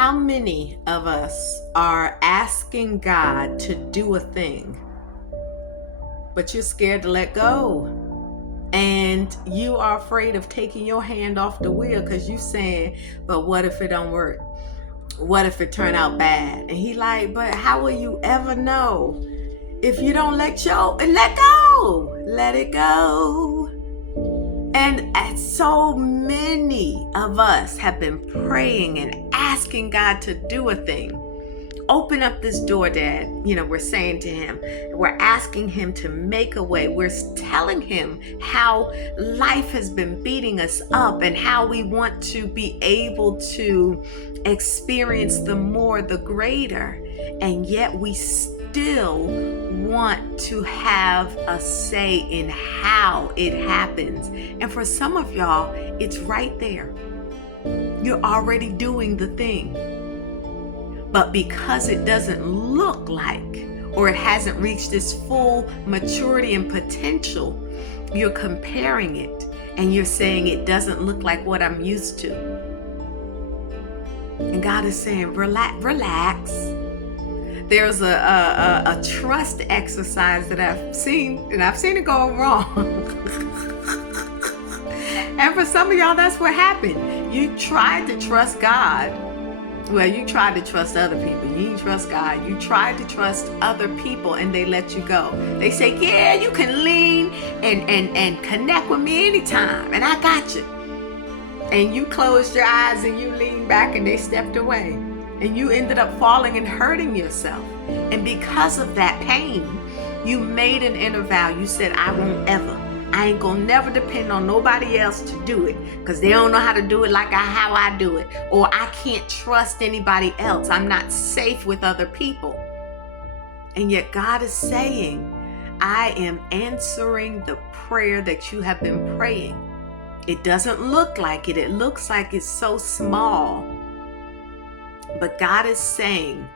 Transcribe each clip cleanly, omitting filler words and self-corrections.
How many of us are asking God to do a thing, but you're scared to let go? And you are afraid of taking your hand off the wheel because you're saying, but what if it don't work? What if it turn out bad? And he like, but how will you ever know if you don't let go? Let it go. And so many of us have been praying and asking God to do a thing. Open up this door, Dad. We're saying to him, we're asking him to make a way. We're telling him how life has been beating us up and how we want to be able to experience the more, the greater. And yet we still want to have a say in how it happens. And for some of y'all, it's right there. You're already doing the thing. But because it doesn't look like, or it hasn't reached its full maturity and potential, you're comparing it and you're saying it doesn't look like what I'm used to. And God is saying, relax. There's a trust exercise that I've seen, and I've seen it go wrong. And for some of y'all, that's what happened. You tried to trust God. Well, you tried to trust other people. You didn't trust God. You tried to trust other people and they let you go. They say, yeah, you can lean and connect with me anytime. And I got you. And you closed your eyes and you leaned back and they stepped away. And you ended up falling and hurting yourself. And because of that pain, you made an inner vow. You said, I won't ever. I ain't gonna never depend on nobody else to do it because they don't know how to do it like how I do it. Or I can't trust anybody else. I'm not safe with other people. And yet God is saying, I am answering the prayer that you have been praying. It doesn't look like it. It looks like it's so small. But God is saying,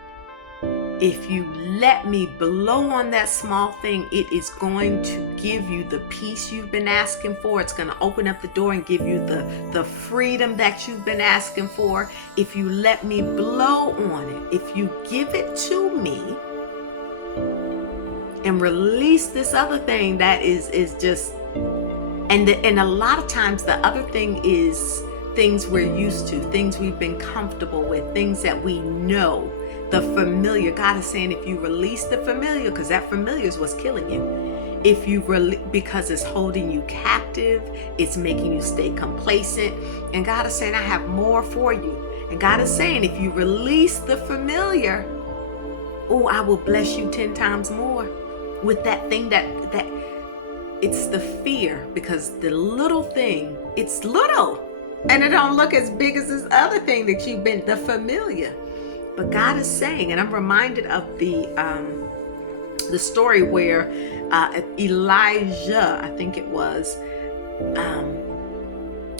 if you let me blow on that small thing, it is going to give you the peace you've been asking for. It's going to open up the door and give you the freedom that you've been asking for. If you let me blow on it, if you give it to me and release this other thing that is just, and a lot of times the other thing is things we're used to, things we've been comfortable with, things that we know. The familiar. God is saying, if you release the familiar, because that familiar is what's killing you. If you because it's holding you captive, it's making you stay complacent. And God is saying, I have more for you. And God is saying, if you release the familiar, I will bless you 10 times more with that thing that it's the fear, because the little thing, it's little and it don't look as big as this other thing that you've been, the familiar. But God is saying, and I'm reminded of the story where Elijah, I think it was,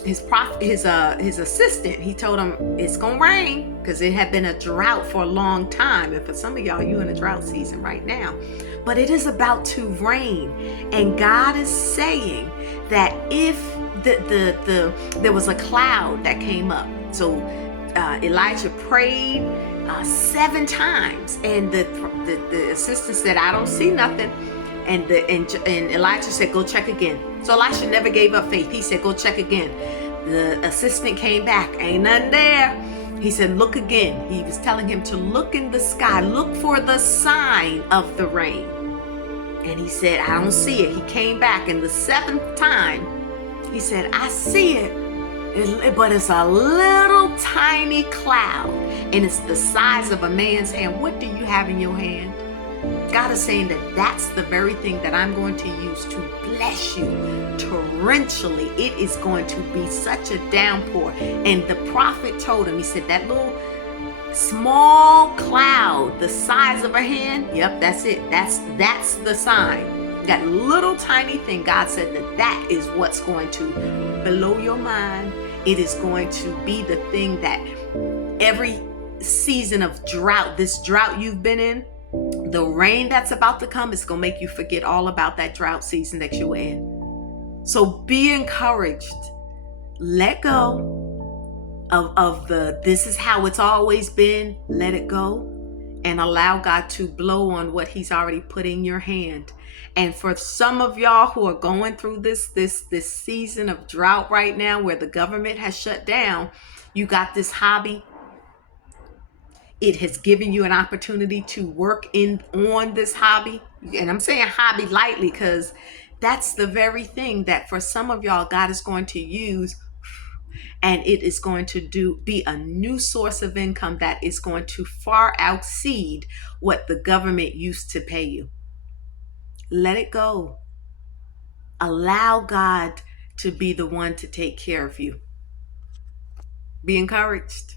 his assistant, he told him it's gonna rain because it had been a drought for a long time. And for some of y'all, you're in a drought season right now, but it is about to rain. And God is saying that if there was a cloud that came up, so Elijah prayed 7 times, and the assistant said, I don't see nothing. And Elijah said, go check again. So Elisha never gave up faith. He said, go check again. The assistant came back, ain't nothing there. He said, look again. He was telling him to look in the sky, look for the sign of the rain. And he said, I don't see it. He came back, and the 7th time he said, I see it. But it's a little tiny cloud, and it's the size of a man's hand. What do you have in your hand? God is saying that that's the very thing that I'm going to use to bless you torrentially. It is going to be such a downpour. And the prophet told him, he said, that little small cloud the size of a hand, yep, that's it. That's the sign. That little tiny thing, God said that is what's going to blow your mind. It is going to be the thing that every season of drought, this drought you've been in, the rain that's about to come is going to make you forget all about that drought season that you were in. So be encouraged. Let go. of the this is how it's always been. Let it go and allow God to blow on what he's already put in your hand. And for some of y'all who are going through this season of drought right now where the government has shut down, you got this hobby. It has given you an opportunity to work in on this hobby. And I'm saying hobby lightly because that's the very thing that for some of y'all God is going to use, and it is going to be a new source of income that is going to far exceed what the government used to pay you. Let it go. Allow God to be the one to take care of you. Be encouraged.